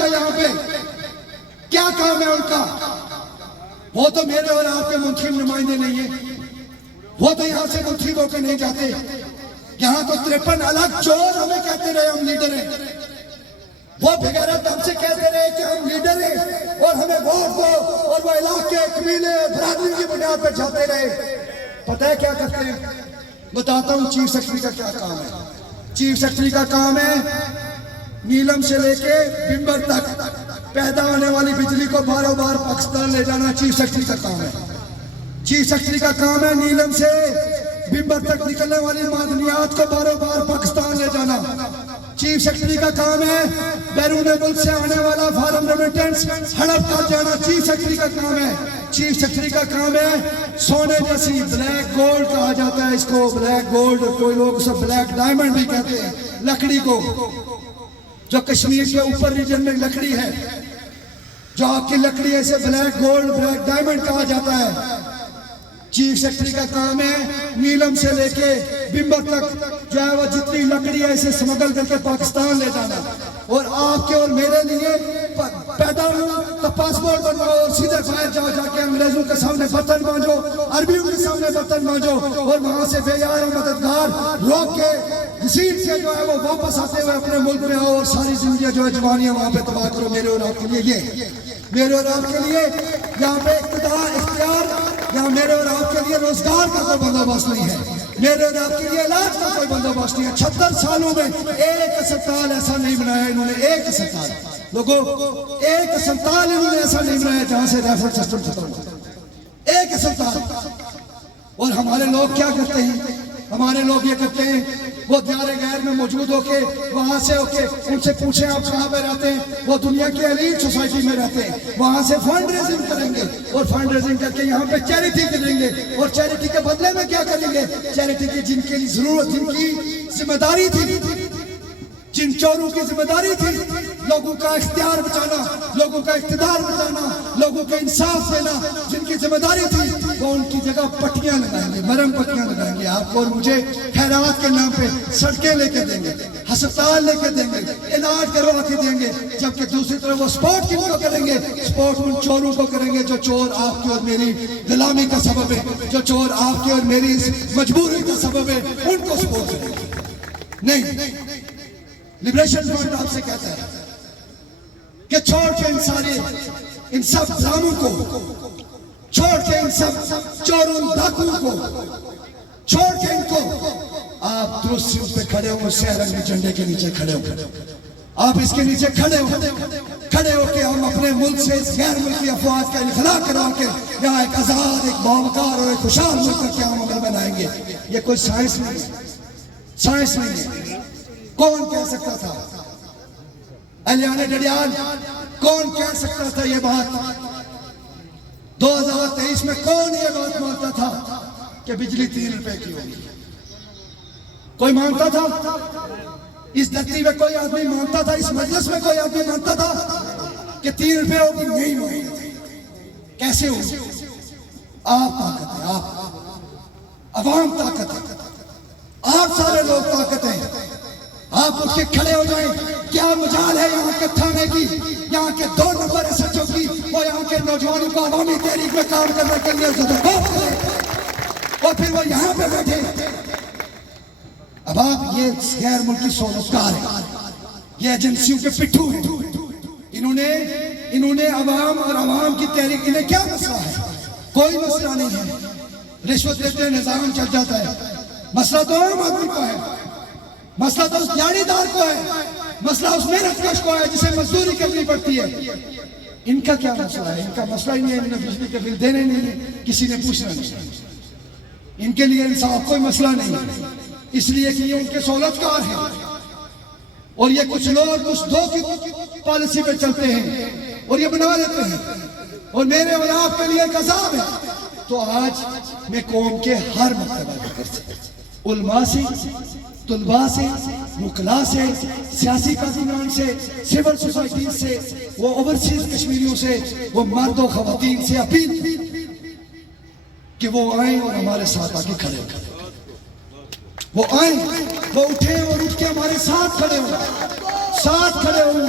کا یہاں پہ کیا کام ہے ان کا؟ وہ تو میرے اور آپ کے منتخب نمائندے نہیں ہیں، وہ تو یہاں سے منتخب ہو کے نہیں جاتے. یہاں تو 53 الگ چور ہمیں کہتے رہے ہم لیڈر ہیں، وہ بغیرت ہم سے کہتے رہے کہ ہم لیڈر ہیں اور ہمیں ووٹ دو، اور وہ علاقے قبیلے برادری کی بنیاد پہ جاتے رہے. پتہ ہے کیا کرتے ہیں؟ بتاتا ہوں چیف سیکرٹری کا کیا کام ہے. چیف سیکرٹری کا کام ہے نیلم سے لے کے بمبر تک پیدا ہونے والی بجلی کو باروں بار پاکستان لے جانا چیف سیکرٹری کا کام ہے. چیف سیکرٹری کا کام ہے نیلم سے بمبر تک نکلنے والی معدنیات کو باروں بار پاکستان لے جانا. چیف سیکرٹری کا کام ہے بیرون ملک سے آنے والا فارم ریمیٹنس ہڑپ کر جانا. چیف سیکرٹری کا کام ہے. چیف سیکرٹری کا کام ہے سونے جیسی بلیک گولڈ کہا جاتا ہے اس کو، بلیک گولڈ، کوئی لوگ اسے بلیک ڈائمنڈ بھی کہتے ہیں، لکڑی کو جو کشمیر کے اوپر ریجن میں لکڑی ہے، جو آپ کی لکڑی ہے اسے بلیک گولڈ، بلیک ڈائمنڈ کہا جاتا ہے. چیف سیکرٹری کا کام ہے نیلم سے لے کے بمبر تک جو ہے وہ جتنی لکڑی ہے اسے سمگل کر کے پاکستان لے جانا. اور آپ کے اور میرے لیے پیدا ہو تو پاسپورٹ بنواؤ اور سیدھے باہر جا کے انگریزوں کے سامنے برتن مانجو، عربیوں کے سامنے برتن مانجو، اور وہاں سے بے یار و مددگار روک کے گھسیٹ سے جو ہے وہ واپس آتے ہوئے اپنے ملک میں آؤ اور ساری زندگی جو ہے جوانیاں وہاں پہ تباہ کرو. میرے اور آپ کے لیے یہ، میرے اور آپ کے لیے یہاں پہ اقتدار، اختیار، یہاں میرے اور آپ کے لیے روزگار کا کوئی بندوبست نہیں ہے، میرے اور آپ کے لیے علاج کا کوئی بندوبست نہیں ہے. 76 سالوں میں ایک اسپتال ایسا نہیں بنایا انہوں نے، ایک اسپتال لوگوں، ایک اسپتال انہوں نے ایسا نہیں بنایا جہاں سے ریفرل سسٹم ختم ہو، ایک اسپتال. اور ہمارے لوگ کیا کرتے ہیں؟ ہمارے لوگ یہ کرتے ہیں وہ دیار غیر میں موجود ہو کے وہاں سے ہو کے ان سے پوچھیں آپ کہاں پہ رہتے ہیں، وہ دنیا کی ایلیٹ سوسائٹی میں رہتے ہیں، وہاں سے فنڈ ریزنگ کریں گے اور فنڈ ریزنگ کر کے یہاں پہ چیریٹی کریں گے. اور چیریٹی کے بدلے میں کیا کریں گے؟ چیریٹی کی جن کی ضرورت، جن کی ذمہ داری تھی، جن چوروں کی ذمہ داری تھی لوگوں کا اختیار بچانا، لوگوں کا اقتدار بچانا، لوگوں کو انصاف دینا، جن کی ذمہ داری تھی وہ ان کی جگہ پٹیاں لگائیں گے، مرم پٹیاں لگائیں گے. آپ کو اور مجھے خیرات کے نام پہ سڑکیں لے کے دیں گے، ہسپتال لے کے دیں گے، علاج کروا کے دیں گے، جبکہ دوسری طرف وہ سپورٹ کن کو کریں گے؟ سپورٹ ان چوروں کو کریں گے جو چور آپ کی اور میری غلامی کا سبب ہے، جو چور آپ کی اور میری مجبوری کا سبب ہے، ان کو سپورٹ کریں گے. نہیں، لبریشن فرنٹ آپ سے کہتا ہے کہ چھوڑ کے ان سب ظالموں کو، چھوڑ کے ان سب چوروں ڈاکوؤں کو، چھوڑ کے ان کو آپ درست پہ کھڑے ہو، سہرنگی جھنڈے کے نیچے کھڑے ہو، آپ اس کے نیچے کھڑے ہو کے ہم اپنے ملک سے اس غیر ملکی افواج کا انخلا کرا کے یہاں ایک آزاد، ایک باوقار اور ایک خوشحال ملک کا قیام عمل بنائیں گے. یہ کوئی سائنس نہیں ہے، سائنس نہیں ہے. کون کہہ سکتا تھا؟ الیانا ڈڈیال کون کہہ سکتا تھا یہ بات؟ 2023 میں کون یہ بات مانتا تھا کہ بجلی 3 روپے کی ہوگی؟ کوئی مانتا تھا؟ اس دھرتی میں کوئی آدمی مانتا تھا؟ اس مجلس میں کوئی آدمی مانتا تھا کہ 3 روپے ہوگی؟ نہیں مانتے تھے. کیسے ہوگی؟ آپ طاقت ہے، آپ عوام طاقت ہے، آپ سارے لوگ طاقت ہیں. آپ اٹھ کے کھڑے ہو جائیں. کیا مجال ہے یہاں کے تھانے کی، یہاں کے 2 نمبر ایس ایچ او کی، وہ یہاں کے نوجوانوں کو عوامی تحریک میں کام کرنے کے لیے اور پھر وہ یہاں پہ بیٹھے. اب آپ یہ غیر ملکی سہولتکار ہیں، یہ ایجنسیوں کے پٹھو ہیں. انہوں نے عوام اور عوام کی تحریک، انہیں کیا مسئلہ ہے؟ کوئی مسئلہ نہیں ہے. رشوت دیتے نظام چل جاتا ہے. مسئلہ تو عام آدمی کو ہے، مسئلہ تو اس دیہڑی دار کو ہے، مسئلہ اس محنت کش کو ہے جسے مزدوری کرنی پڑتی ہے. ان کا کیا مسئلہ ہے؟ ان کا مسئلہ ہی نہیں ہے، انہیں بجلی کے بل دینے نہیں ہے، کسی نے پوچھنا نہیں. ان کے لیے انصاف کوئی مسئلہ نہیں ہے، اس لیے کہ یہ ان کے سہولتکار ہیں اور یہ کچھ لوگ کچھ دو کی پالیسی پہ چلتے ہیں اور یہ بنا لیتے ہیں اور میرے اور آپ کے لیے ایک عذاب ہے. تو آج میں قوم کے ہر مرتبہ علماء سے، طلباء سے، وکلاء سے، سیاسی قائدین سے، سول سوسائٹی سے، وہ اوورسیز کشمیریوں سے، وہ مرد و خواتین سے اپیل کہ وہ آئیں اور ہمارے ساتھ آ کے کھڑے ہوں. وہ آئیں، وہ اٹھیں اور اٹھ کے ہمارے ساتھ کھڑے ہوں، ساتھ کھڑے ہوں.